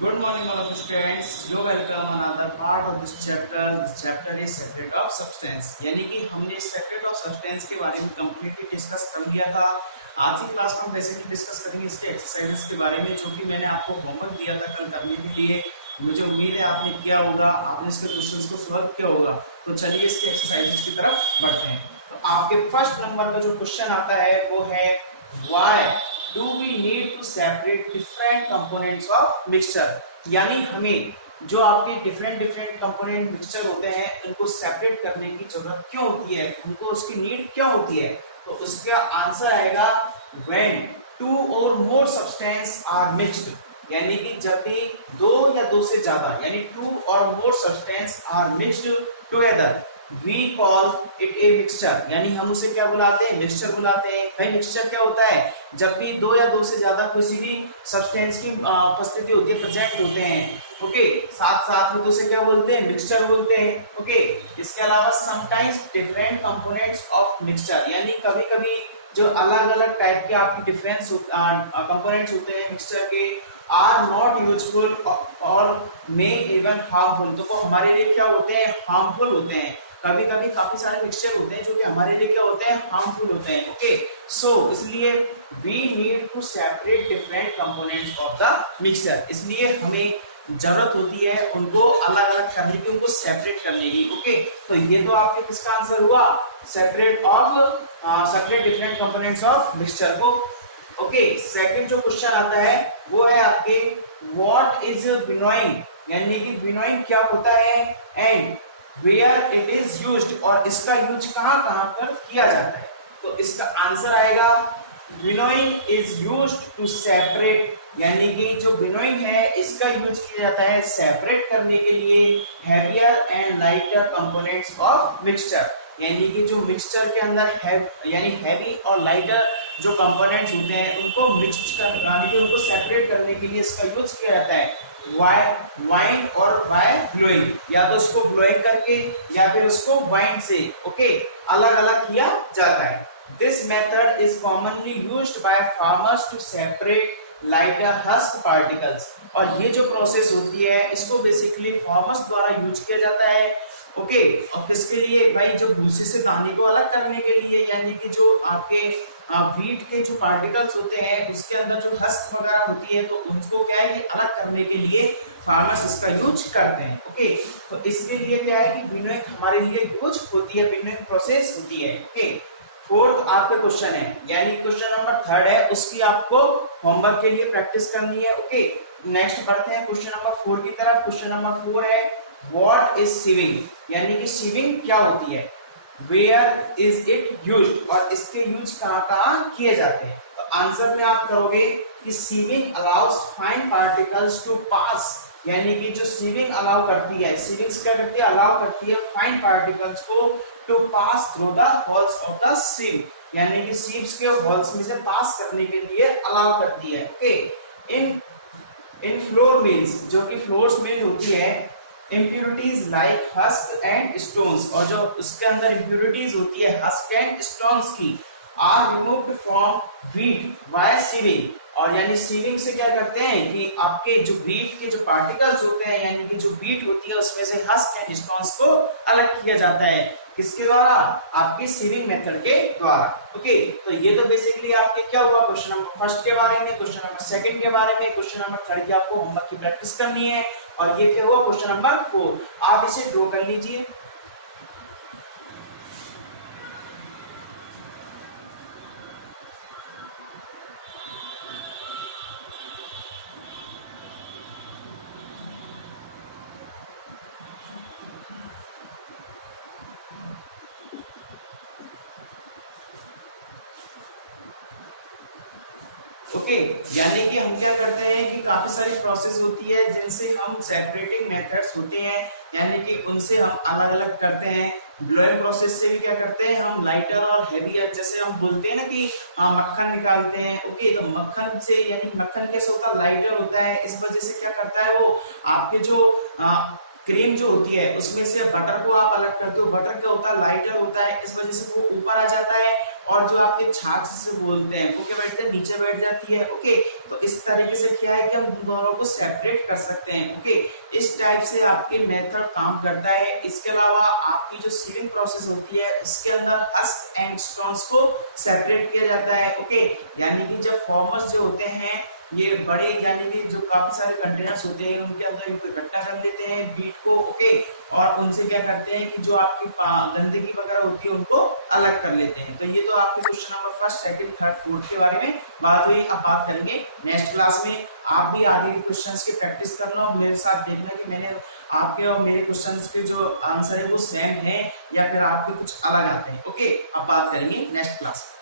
Good morning, all of the students. You welcome another part of this chapter. This chapter is secret of substance. यानी कि हमने secret of substance के बारे में completely discuss कर लिया था. आज की क्लास में हम बेसिकली डिस्कस करेंगे इसके एक्सरसाइजेस के बारे में, जो कि मैंने आपको होमवर्क दिया था कल करने के लिए. मुझे उम्मीद है आपने किया होगा, आपने इसके क्वेश्चंस को सॉल्व किया होगा. तो चलिए इसके एक्सरसाइजेस की तरफ बढ़ते हैं. तो आपके फर्स्ट नंबर का जो क्वेश्चन आता है वो है why do we need to separate different components of mixture. यानी हमें जो आपके डिफरेंट कंपोनेंट मिक्सचर होते हैं उनको सेपरेट करने की जरूरत क्यों होती है, उनको उसकी नीड क्यों होती है. तो उसका आंसर आएगा when two or more substance are mixed. यानी कि जब भी दो या दो से ज्यादा यानी two or more substance are mixed together we call it a mixture. यानी हम उसे क्या बुलाते हैं, मिक्सचर बुलाते हैं. भाई मिक्सचर क्या होता है, जब भी दो या दो से ज्यादा किसी भी सब्सटेंस की उपस्थिति होती है, प्रेजेंट होते हैं. ओके, साथ साथ में तो उसे क्या बोलते हैं, मिक्सचर बोलते हैं. ओके, इसके अलावा sometimes different components of mixture. यानी कभी कभी जो अलग अलग टाइप के आपके डिफरेंस कंपोनेंट्स होते हैं मिक्सचर के आर नॉट यूजफुल और मे इवन हार्मफुल. तो वो हमारे लिए क्या होते हैं, हार्मफुल होते हैं. कभी कभी काफी सारे मिक्सचर होते हैं जो कि हमारे लिए क्या होते हैं, हार्मफुल होते हैं. ओके, सो इसलिए we need to separate different components of the mixture. इसलिए हमें जरूरत होती है उनको अलग अलग करने की, उनको सेपरेट करने की. ओके, तो ये तो आपके किसका आंसर हुआ, separate different components of mixture को. ओके, सेकंड जो क्वेश्चन आता है वो है आपके व्हाट इज विनोइंग. यानी कि विनोइंग क्या होता है and where it is used, और इसका यूज कहां कहां पर किया जाता है. तो इसका आंसर आएगा winnowing is used to separate. यानी कि जो विनोइंग है इसका यूज किया जाता है सेपरेट करने के लिए heavier and lighter components of mixture. यानी कि जो मिक्सचर के अंदर यानी हैवी और लाइटर जो कंपोनेंट्स होते हैं उनको मिक्स करने के, उनको सेपरेट करने के लिए इसका यूज किया जाता है वाइंड और बाय ब्लोइंग. या तो उसको ब्लोइंग करके या फिर उसको वाइंड से ओके अलग अलग किया जाता है. This method is commonly used by farmers to separate lighter husk particles. और ये जो प्रोसेस होती है इसको बेसिकली फार्मर्स द्वारा यूज किया जाता है. ओके, और किसके लिए भाई, जो भूसी से दाने को अलग करने के लिए. यानी कि जो आपके वीट के जो पार्टिकल्स होते हैं उसके अंदर जो हस्क वगैरह होती है तो उनको क्या है कि अलग करने के लिए फार्मर्स इसका यूज करते हैं. ओके, तो इसके लिए क्या है कि विनोइंग हमारे लिए यूज होती है, विनोइंग प्रोसेस होती है. ओके, फोर्थ आपका क्वेश्चन है यानी क्वेश्चन नंबर थर्ड है, उसकी आपको होमवर्क के लिए प्रैक्टिस करनी है. ओके, नेक्स्ट बढ़ते हैं क्वेश्चन नंबर 4 की तरफ. क्वेश्चन नंबर 4 है व्हाट इज सीविंग. यानी कि सीविंग क्या होती है, वेयर इज इट यूज्ड, और इसके यूज कहां कहां किए जाते हैं. तो आंसर में आप करोगे कि sieving allows fine particles to pass. यानी कि जो सीविंग अलाउ करती है, सीविंग्स क्या करती है, अलाउ करती है फाइन पार्टिकल्स को to pass through the holes of the sieve. यानी कि सीव्स के होल्स में से पास करने के लिए अलाउ करती है. ओके, इन फ्लोर मिल्स, जो कि फ्लोर मिल होती है, impurities like husk and stones, और जो उसके अंदर impurities होती है husk and stones की, are removed from wheat by sieving. और यानी सीविंग से क्या करते हैं कि आपके जो व्हीट के जो पार्टिकल्स होते हैं यानी कि जो व्हीट होती है उसमें से हस्क एंड स्टोन्स को अलग किया जाता है. किसके द्वारा, आपके सीविंग मेथड के द्वारा. ओके, तो ये तो बेसिकली आपके क्या हुआ, क्वेश्चन नंबर फर्स्ट के बारे में, क्वेश्चन नंबर सेकंड के बारे में, क्वेश्चन नंबर थर्ड की आपको होमवर्क की प्रैक्टिस करनी है. और ये क्या हुआ, क्वेश्चन नंबर 4. आप इसे ड्रॉ कर लीजिए. ओके, यानी कि हम क्या करते हैं कि काफी सारी प्रोसेस होती है जिनसे हम सेपरेटिंग मेथड्स होते हैं, यानी कि उनसे हम अलग अलग करते हैं. ब्लोइंग प्रोसेस से भी क्या करते हैं हम लाइटर और हेवियर, जैसे हम बोलते हैं ना कि मक्खन निकालते हैं. ओके, तो मक्खन से यानी मक्खन कैसे होता है, लाइटर होता है. इस वजह से क्या करता है वो आपके जो क्रीम जो होती है उसमें से बटर को आप अलग करते हो, बटर क्या होता है, लाइटर होता है. इस वजह से वो ऊपर आ जाता है और जो आपके छाछ से बोलते हैं वो क्या बैठते हैं, नीचे बैठ जाती है। ओके, तो इस तरीके से क्या है कि हम दोनों को सेपरेट कर सकते हैं। ओके, इस टाइप से आपके मेथड काम करता है। इसके अलावा आपकी जो सीविंग प्रोसेस होती है उसके अंदर हस्क एंड स्टोन्स को सेपरेट किया जाता है। ओके, यानी कि जब फॉर्मर्स जो होते हैं ये बड़े यानी कि जो काफी सारे कंटेनर्स होते हैं उनके अंदर इनको इकट्ठा कर लेते हैं बीट को। ओके, और उनसे क्या करते हैं कि जो आपकी गंदगी वगैरह होती है उनको अलग कर लेते हैं। तो ये तो आपके question number first, second, third, fourth के बारे में बात हुई। अब बात करेंगे नेक्स्ट क्लास में। आप भी आगे के क्वेश्चंस की प्रैक्टिस करना और मेरे साथ देखना कि मैंने आपके और मेरे क्वेश्चंस के जो आंसर है वो सेम है या फिर आपके कुछ अलग आते हैं। ओके, अब बात करेंगे नेक्स्ट क्लास में।